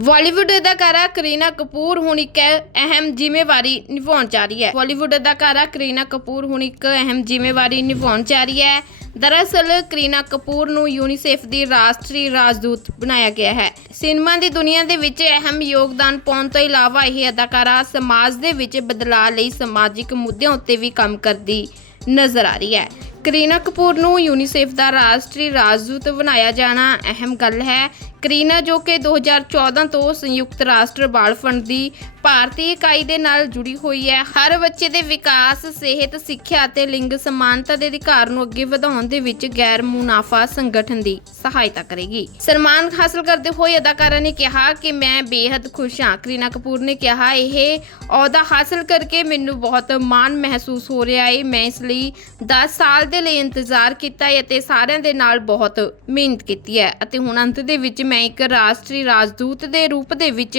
ਬਾਲੀਵੁੱਡ ਅਦਾਕਾਰਾ ਕਰੀਨਾ ਕਪੂਰ ਹੁਣ ਇੱਕ ਅਹਿਮ ਜ਼ਿੰਮੇਵਾਰੀ ਨਿਭਾਉਣ ਜਾ ਰਹੀ ਹੈ। ਬਾਲੀਵੁੱਡ ਅਦਾਕਾਰਾ ਕਰੀਨਾ ਕਪੂਰ ਹੁਣ ਇੱਕ ਅਹਿਮ ਜ਼ਿੰਮੇਵਾਰੀ ਨਿਭਾਉਣ ਜਾ ਰਹੀ ਹੈ। ਦਰਅਸਲ ਕਰੀਨਾ ਕਪੂਰ ਨੂੰ ਯੂਨੀਸੇਫ ਦੀ ਰਾਸ਼ਟਰੀ ਰਾਜਦੂਤ ਬਣਾਇਆ ਗਿਆ ਹੈ। ਸਿਨੇਮਾ ਦੀ ਦੁਨੀਆ ਦੇ ਵਿੱਚ ਅਹਿਮ ਯੋਗਦਾਨ ਪਾਉਣ ਤੋਂ ਇਲਾਵਾ ਇਹ ਅਦਾਕਾਰਾ ਸਮਾਜ ਦੇ ਵਿੱਚ ਬਦਲਾਅ ਲਈ ਸਮਾਜਿਕ ਮੁੱਦਿਆਂ ਉੱਤੇ ਵੀ ਕੰਮ ਕਰਦੀ ਨਜ਼ਰ ਆ ਰਹੀ ਹੈ। ਕਰੀਨਾ ਕਪੂਰ ਨੂੰ ਯੂਨੀਸੇਫ ਦਾ ਰਾਸ਼ਟਰੀ ਰਾਜਦੂਤ ਬਣਾਇਆ ਜਾਣਾ ਅਹਿਮ ਗੱਲ ਹੈ। ਕਰੀਨਾ ਜੋ ਕਿ 2014 ਤੋਂ ਸੰਯੁਕਤ ਰਾਸ਼ਟਰ ਬਾਲ ਫੰਡ ਦੀ ਭਾਰਤੀ ਇਕਾਈ ਦੇ ਨਾਲ ਜੁੜੀ ਹੋਈ ਹੈ। ਹਰ ਬੱਚੇ ਦੇ ਵਿਕਾਸ, ਸਿਹਤ, ਸਿੱਖਿਆ ਅਤੇ ਲਿੰਗ ਸਮਾਨਤਾ ਦੇ ਅਧਿਕਾਰ ਨੂੰ ਅੱਗੇ ਵਧਾਉਣ ਦੇ ਵਿੱਚ ਗੈਰ ਮੁਨਾਫਾ ਸੰਗਠਨ ਦੀ ਸਹਾਇਤਾ ਕਰੇਗੀ। ਸਨਮਾਨ ਹਾਸਲ ਕਰਦੇ ਹੋਏ ਅਦਾਕਾਰਾ ਨੇ ਕਿਹਾ ਕਿ ਮੈਂ ਬੇहद ਖੁਸ਼ ਹਾਂ। ਕਰੀਨਾ ਕਪੂਰ ਨੇ ਕਿਹਾ, ਇਹ ਅਹੁਦਾ ਹਾਸਲ ਕਰਕੇ ਮੈਨੂੰ ਬਹੁਤ ਮਾਣ ਮਹਿਸੂਸ ਹੋ ਰਿਹਾ ਹੈ ਮੈਂ ਇਸ ਲਈ 10 ਸਾਲ ਦੇ ਲਈ ਇੰਤਜ਼ਾਰ ਕੀਤਾ ਹੈ ਅਤੇ ਸਾਰਿਆਂ ਦੇ ਨਾਲ ਬਹੁਤ ਮਿਹਨਤ ਕੀਤੀ ਹੈ। ਅਤੇ ਹੁਣ ਅੰਤ ਦੇ ਵਿੱਚ ਮੈਂ ਇੱਕ ਰਾਸ਼ਟਰੀ ਰਾਜਦੂਤ ਦੇ ਰੂਪ ਦੇ ਵਿੱਚ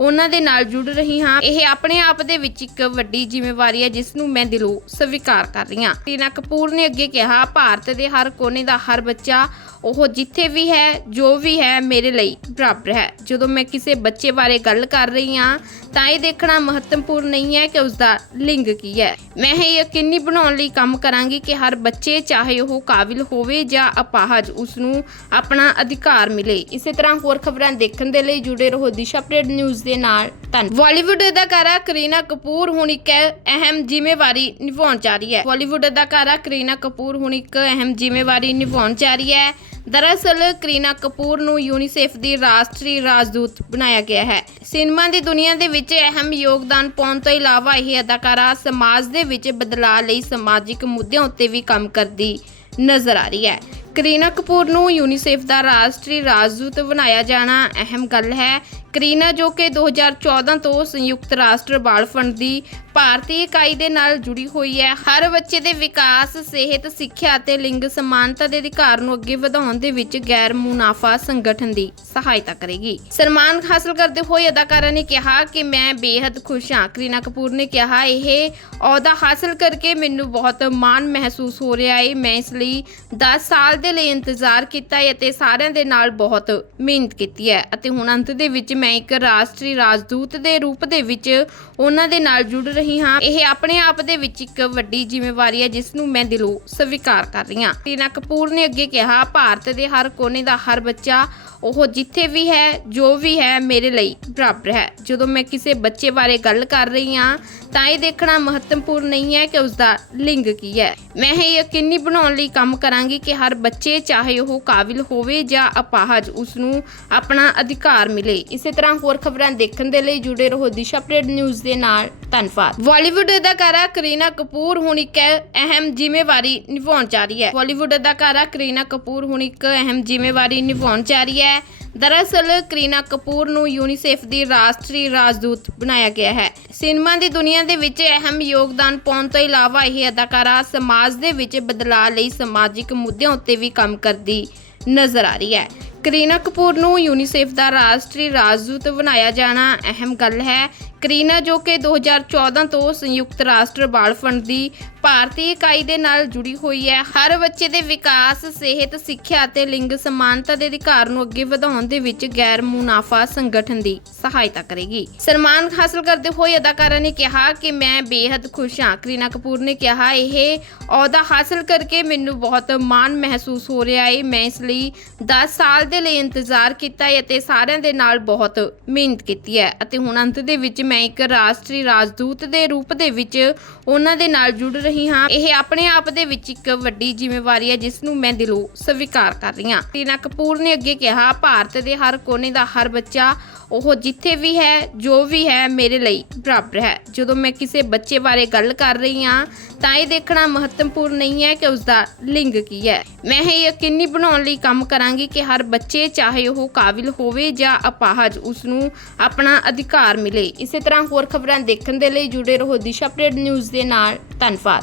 ਉਹਨਾਂ ਦੇ ਨਾਲ ਜੁੜ ਰਹੀ ਹਾਂ। ਇਹ ਆਪਣੇ ਆਪ ਦੇ ਵਿੱਚ ਇੱਕ ਵੱਡੀ ਜ਼ਿੰਮੇਵਾਰੀ ਹੈ, ਜਿਸ ਨੂੰ ਮੈਂ ਦਿਲੋਂ ਸਵੀਕਾਰ ਕਰ ਰਹੀ ਹਾਂ। ਕਰੀਨਾ ਕਪੂਰ ਨੇ ਅੱਗੇ ਕਿਹਾ, ਭਾਰਤ ਦੇ ਹਰ ਕੋਨੇ ਦਾ ਹਰ ਬੱਚਾ ਉਹ ਜਿੱਥੇ ਵੀ ਹੈ, ਜੋ ਵੀ ਹੈ, ਮੇਰੇ ਲਈ ਬਰਾਬਰ ਹੈ। ਜਦੋਂ ਮੈਂ ਕਿਸੇ ਬੱਚੇ ਬਾਰੇ ਗੱਲ ਕਰ ਰਹੀ ਹਾਂ ਤਾਂ ਇਹ ਦੇਖਣਾ ਮਹੱਤਵਪੂਰਨ ਨਹੀਂ ਹੈ ਕਿ ਉਸ ਦਾ ਲਿੰਗ ਕੀ ਹੈ। ਮੈਂ ਇਹ ਯਕੀਨੀ ਬਣਾਉਣ ਲਈ ਕੰਮ ਕਰਾਂਗੀ ਕਿ ਹਰ ਬੱਚੇ, ਚਾਹੇ ਉਹ ਕਾਬਿਲ ਹੋਵੇ ਜਾਂ ਅਪਾਹਜ ਉਸ ਨੂੰ ਆਪਣਾ ਅਧਿਕਾਰ ਮਿਲੇ। ਇਸੇ ਤਰ੍ਹਾਂ ਹੋਰ ਖਬਰਾਂ ਦੇਖਣ ਦੇ ਲਈ ਜੁੜੇ ਰਹੋ ਦਿਸ਼ਾ ਅਪਡੇਟ ਨਿਊਜ਼ ਦੇ ਨਾਲ। ਧੰਨ ਬਾਲੀਵੁੱਡ ਅਦਾਕਾਰਾ ਕਰੀਨਾ ਕਪੂਰ ਹੁਣ ਇੱਕ ਅਹਿਮ ਜ਼ਿੰਮੇਵਾਰੀ ਨਿਭਾਉਣ ਜਾ ਰਹੀ ਹੈ। ਬਾਲੀਵੁੱਡ ਅਦਾਕਾਰਾ ਕਰੀਨਾ ਕਪੂਰ ਹੁਣ ਇੱਕ ਅਹਿਮ ਜ਼ਿੰਮੇਵਾਰੀ ਨਿਭਾਉਣ ਜਾ ਰਹੀ ਹੈ। ਦਰਅਸਲ ਕਰੀਨਾ ਕਪੂਰ ਨੂੰ ਯੂਨੀਸੇਫ ਦੀ ਰਾਸ਼ਟਰੀ ਰਾਜਦੂਤ ਬਣਾਇਆ ਗਿਆ ਹੈ। ਸਿਨੇਮਾ ਦੀ ਦੁਨੀਆ ਦੇ ਵਿੱਚ ਅਹਿਮ ਯੋਗਦਾਨ ਪਾਉਣ ਤੋਂ ਇਲਾਵਾ ਇਹ ਅਦਾਕਾਰਾ ਸਮਾਜ ਦੇ ਵਿੱਚ ਬਦਲਾਅ ਲਈ ਸਮਾਜਿਕ ਮੁੱਦਿਆਂ ਉੱਤੇ ਵੀ ਕੰਮ ਕਰਦੀ ਨਜ਼ਰ ਆ ਰਹੀ ਹੈ। ਕਰੀਨਾ ਕਪੂਰ ਨੂੰ ਯੂਨੀਸੇਫ ਦਾ ਰਾਸ਼ਟਰੀ ਰਾਜਦੂਤ ਬਣਾਇਆ ਜਾਣਾ ਅਹਿਮ ਗੱਲ ਹੈ। ਕਰੀਨਾ ਜੋ ਕਿ 2014 ਤੋਂ ਸੰਯੁਕਤ ਰਾਸ਼ਟਰ ਬਾਲ ਫੰਡ ਦੀ ਭਾਰਤੀ ਇਕਾਈ ਦੇ ਨਾਲ ਜੁੜੀ ਹੋਈ ਹੈ। ਹਰ ਬੱਚੇ ਦੇ ਵਿਕਾਸ, ਸਿਹਤ, ਸਿੱਖਿਆ ਅਤੇ ਲਿੰਗ ਸਮਾਨਤਾ ਦੇ ਅਧਿਕਾਰ ਨੂੰ ਅੱਗੇ ਵਧਾਉਣ ਦੇ ਵਿੱਚ ਗੈਰ ਮੁਨਾਫਾ ਸੰਗਠਨ ਦੀ ਸਹਾਇਤਾ ਕਰੇਗੀ। ਸਨਮਾਨ ਹਾਸਲ ਕਰਦੇ ਹੋਏ ਅਦਾਕਾਰਾ ਨੇ ਕਿਹਾ ਕਿ ਮੈਂ ਬੇहद ਖੁਸ਼ ਹਾਂ। ਕਰੀਨਾ ਕਪੂਰ ਨੇ ਕਿਹਾ, ਇਹ ਅਹੁਦਾ ਹਾਸਲ ਕਰਕੇ ਮੈਨੂੰ ਬਹੁਤ ਮਾਣ ਮਹਿਸੂਸ ਹੋ ਰਿਹਾ ਹੈ ਮੈਂ ਇਸ ਲਈ 10 ਸਾਲ ਦੇ ਲਈ ਇੰਤਜ਼ਾਰ ਕੀਤਾ ਹੈ ਅਤੇ ਸਾਰਿਆਂ ਦੇ ਨਾਲ ਬਹੁਤ ਮਿਹਨਤ ਕੀਤੀ ਹੈ ਅਤੇ ਹੁਣ ਅੰਤ ਦੇ ਵਿੱਚ ਮੈਂ ਇੱਕ ਰਾਸ਼ਟਰੀ ਰਾਜਦੂਤ ਦੇ ਰੂਪ ਦੇ ਵਿੱਚ ਉਹਨਾਂ ਦੇ ਨਾਲ ਜੁੜ ਰਹੀ ਹਾਂ। ਇਹ ਆਪਣੇ ਆਪ ਦੇ ਵਿੱਚ ਇੱਕ ਵੱਡੀ ਜ਼ਿੰਮੇਵਾਰੀ ਹੈ, ਜਿਸ ਨੂੰ ਮੈਂ ਦਿਲੋਂ ਸਵੀਕਾਰ ਕਰ ਰਹੀ ਹਾਂ। ਕਰੀਨਾ ਕਪੂਰ ਨੇ ਅੱਗੇ ਕਿਹਾ, ਭਾਰਤ ਦੇ ਹਰ ਕੋਨੇ ਦਾ ਹਰ ਬੱਚਾ ਉਹ ਜਿੱਥੇ ਵੀ ਹੈ, ਜੋ ਵੀ ਹੈ, ਮੇਰੇ ਲਈ ਬਰਾਬਰ ਹੈ। ਜਦੋਂ ਮੈਂ ਕਿਸੇ ਬੱਚੇ ਬਾਰੇ ਗੱਲ ਕਰ ਰਹੀ ਹਾਂ, ਤਾਂ ਇਹ ਦੇਖਣਾ ਮਹੱਤਵਪੂਰਨ ਨਹੀਂ ਹੈ ਕਿ ਉਸ ਦਾ ਲਿੰਗ ਕੀ ਹੈ। ਮੈਂ ਇਹ ਯਕੀਨੀ ਬਣਾਉਣ ਲਈ ਕੰਮ ਕਰਾਂਗੀ ਕਿ ਹਰ ਬੱਚੇ, ਚਾਹੇ ਉਹ ਕਾਬਿਲ ਹੋਵੇ ਜਾਂ ਅਪਾਹਜ ਉਸ ਨੂੰ ਆਪਣਾ ਅਧਿਕਾਰ ਮਿਲੇ। ਇਸੇ ਤਰ੍ਹਾਂ ਹੋਰ ਖਬਰਾਂ ਦੇਖਣ ਦੇ ਲਈ ਜੁੜੇ ਰਹੋ ਦਿਸ਼ਾ ਅਪਡੇਟ ਨਿਊਜ਼ ਦੇ ਨਾਲ। ਧੰਨਵਾਦ। ਬਾਲੀਵੁੱਡ ਅਦਾਕਾਰਾ ਕਰੀਨਾ ਕਪੂਰ ਹੁਣ ਇੱਕ ਅਹਿਮ ਜ਼ਿੰਮੇਵਾਰੀ ਨਿਭਾਉਣ ਜਾ ਰਹੀ ਹੈ। ਬਾਲੀਵੁੱਡ ਅਦਾਕਾਰਾ ਕਰੀਨਾ ਕਪੂਰ ਹੁਣ ਇੱਕ ਅਹਿਮ ਜ਼ਿੰਮੇਵਾਰੀ ਨਿਭਾਉਣ ਜਾ ਰਹੀ ਹੈ। ਦਰਅਸਲ ਕਰੀਨਾ ਕਪੂਰ ਨੂੰ ਯੂਨੀਸੇਫ ਦੀ ਰਾਸ਼ਟਰੀ ਰਾਜਦੂਤ ਬਣਾਇਆ ਗਿਆ ਹੈ। ਸਿਨੇਮਾ ਦੀ ਦੁਨੀਆ ਦੇ ਵਿੱਚ ਅਹਿਮ ਯੋਗਦਾਨ ਪਾਉਣ ਤੋਂ ਇਲਾਵਾ ਇਹ ਅਦਾਕਾਰਾ ਸਮਾਜ ਦੇ ਵਿੱਚ ਬਦਲਾਅ ਲਈ ਸਮਾਜਿਕ ਮੁੱਦਿਆਂ ਉੱਤੇ ਵੀ ਕੰਮ ਕਰਦੀ ਨਜ਼ਰ ਆ ਰਹੀ ਹੈ। ਕਰੀਨਾ ਕਪੂਰ ਨੂੰ ਯੂਨੀਸੇਫ ਦਾ ਰਾਸ਼ਟਰੀ ਰਾਜਦੂਤ ਬਣਾਇਆ ਜਾਣਾ ਅਹਿਮ ਗੱਲ ਹੈ। ਕਰੀਨਾ ਜੋ ਕਿ 2014 ਤੋਂ ਸੰਯੁਕਤ ਰਾਸ਼ਟਰ ਬਾਲ ਫੰਡ ਦੀ ਭਾਰਤੀ ਇਕਾਈ ਦੇ ਨਾਲ ਜੁੜੀ ਹੋਈ ਹੈ। ਹਰ ਬੱਚੇ ਦੇ ਵਿਕਾਸ, ਸਿਹਤ, ਸਿੱਖਿਆ ਅਤੇ ਲਿੰਗ ਸਮਾਨਤਾ ਦੇ ਅਧਿਕਾਰ ਨੂੰ ਅੱਗੇ ਵਧਾਉਣ ਦੇ ਵਿੱਚ ਗੈਰ ਮੁਨਾਫਾ ਸੰਗਠਨ ਦੀ ਸਹਾਇਤਾ ਕਰੇਗੀ। ਸਨਮਾਨ ਹਾਸਲ ਕਰਦੇ ਹੋਏ ਅਦਾਕਾਰਾ ਨੇ ਕਿਹਾ ਕਿ ਮੈਂ ਬੇहद ਖੁਸ਼ ਹਾਂ। ਕਰੀਨਾ ਕਪੂਰ ਨੇ ਕਿਹਾ, ਇਹ ਅਹੁਦਾ ਹਾਸਲ ਕਰਕੇ ਮੈਨੂੰ ਬਹੁਤ ਮਾਣ ਮਹਿਸੂਸ ਹੋ ਰਿਹਾ ਹੈ ਮੈਂ ਇਸ ਲਈ 10 ਸਾਲ ਦੇ ਲਈ ਇੰਤਜ਼ਾਰ ਕੀਤਾ ਹੈ ਅਤੇ ਸਾਰਿਆਂ ਦੇ ਨਾਲ ਬਹੁਤ ਮਿਹਨਤ ਕੀਤੀ ਹੈ ਅਤੇ ਹੁਣ ਅੰਤ ਦੇ ਵਿੱਚ ਮੈਂ ਇੱਕ ਰਾਸ਼ਟਰੀ ਰਾਜਦੂਤ ਦੇ ਰੂਪ ਦੇ ਵਿੱਚ ਉਹਨਾਂ ਦੇ ਨਾਲ ਜੁੜ ਰਹੀ ਹਾਂ। ਇਹ ਆਪਣੇ ਆਪ ਦੇ ਵਿੱਚ ਇੱਕ ਵੱਡੀ ਜ਼ਿੰਮੇਵਾਰੀ ਹੈ, ਜਿਸ ਨੂੰ ਮੈਂ ਦਿਲੋਂ ਸਵੀਕਾਰ ਕਰ ਰਹੀ ਹਾਂ। ਰੀਨਾ ਕਪੂਰ ਨੇ ਅੱਗੇ ਕਿਹਾ, ਭਾਰਤ ਦੇ ਹਰ ਕੋਨੇ ਦਾ ਹਰ ਬੱਚਾ ਉਹ ਜਿੱਥੇ ਵੀ ਹੈ, ਜੋ ਵੀ ਹੈ, ਮੇਰੇ ਲਈ ਬਰਾਬਰ ਹੈ। ਜਦੋਂ ਮੈਂ ਕਿਸੇ ਬੱਚੇ ਬਾਰੇ ਗੱਲ ਕਰ ਰਹੀ ਹਾਂ, ਤਾਂ ਇਹ ਦੇਖਣਾ ਮਹੱਤਵਪੂਰਨ ਨਹੀਂ ਹੈ ਕਿ ਉਸ ਦਾ ਲਿੰਗ ਕੀ ਹੈ। ਮੈਂ ਇਹ ਯਕੀਨੀ ਬਣਾਉਣ ਲਈ ਕੰਮ ਕਰਾਂਗੀ ਕਿ ਹਰ ਬੱਚੇ, ਚਾਹੇ ਉਹ ਕਾਬਿਲ ਹੋਵੇ ਜਾਂ ਅਪਾਹਜ ਉਸ ਨੂੰ ਆਪਣਾ ਅਧਿਕਾਰ ਮਿਲੇ। ਇਸੇ ਤਰ੍ਹਾਂ ਹੋਰ ਖਬਰਾਂ ਦੇਖਣ ਦੇ ਲਈ ਜੁੜੇ ਰਹੋ ਦਿਸ਼ਾ ਅਪਡੇਟ ਨਿਊਜ਼ ਦੇ ਨਾਲ। ਧੰਨਵਾਦ।